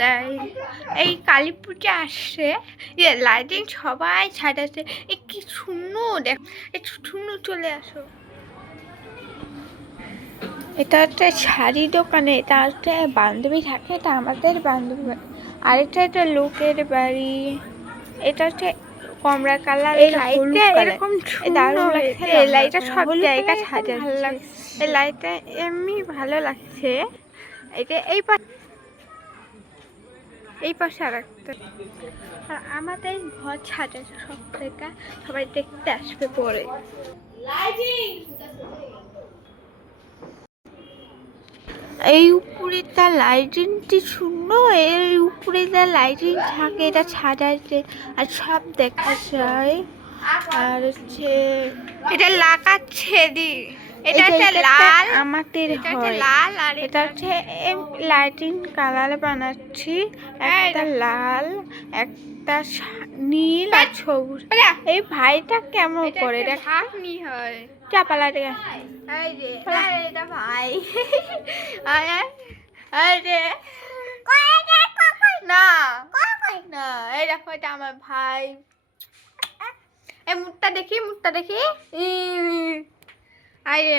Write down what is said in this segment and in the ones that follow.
Guys, এই কালী পূজা আসছে, lighting সবাই ছাড়াচ্ছে। কি সুন্দর, দেখ একটু সুন্দর, চলে আসো। এটা একটা শাড়ি দোকানে, এটা একটা বান্ধবী থাকে, এটা আমাদের বান্ধবী বাড়ি। আরেকটা একটা লোকের বাড়ি। এটা হচ্ছে কমলা কালার, এই লাইটটা এরকম দারুণ লাগছে। এই লাইটটা সব জায়গা সাজাচ্ছে, এই লাইটটা এমনি ভালো লাগছে। এটা এই পাশে আর একটা। আর আমাদের ঘর সাজাচ্ছে সব থেকে, সবাই দেখতে আসবে পরে। এই উপরে যা লাইটিংটি সুন্দর, এই উপরে যা লাইটিং থাকে এটা সাজাইছে আর সব দেখা যায়। আর হচ্ছে এটা লাগাচ্ছে দি, এটা হচ্ছে লাল, আমাদের হয় লাল। আর এটা হচ্ছে লাইটিং কালার বানাচ্ছি, একটা লাল, একটা নীল আর সবুজ। এই ভাইটা কেমন করে দেখা নি হয় চাপালা দেখা। এটা ভাই না না, এই দেখো এটা আমার ভাই। এই মুখটা দেখি, মুখটা দেখি। আরে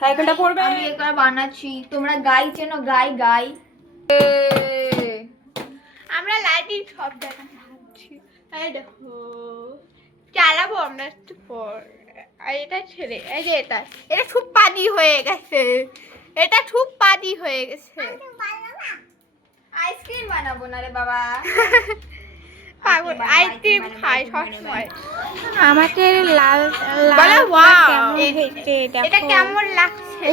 সাইকেলটা পড়বে। আমি একবার বানাচ্ছি, তোমরা গাই চেনো? গাই গাই আমরা লাইটিং সব দেখা খাচ্ছি। এই দেখো চালাবো আমরা একটু পর। আর এটা ছেড়ে, এই যে এটা খুব পানি হয়ে গেছে, এটা খুব পানি হয়ে গেছে। আইসক্রিম বানাবো না রে বাবা। আইসক্রিম খাই সবসময়। আমাদের লাল এটা কেমন লাগছে?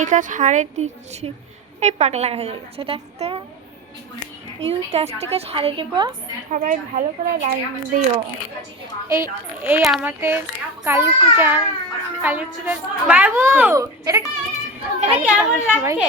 এটা ছাড়ে দিচ্ছি, এই পাগলা হয়ে গেছে। দেখতে টাচটাকে ছাড়ে দিব, সবাই ভালো করে লাইন দিও। এই আমাদের কালী পূজা বাবু, এটা কেমন লাগছে?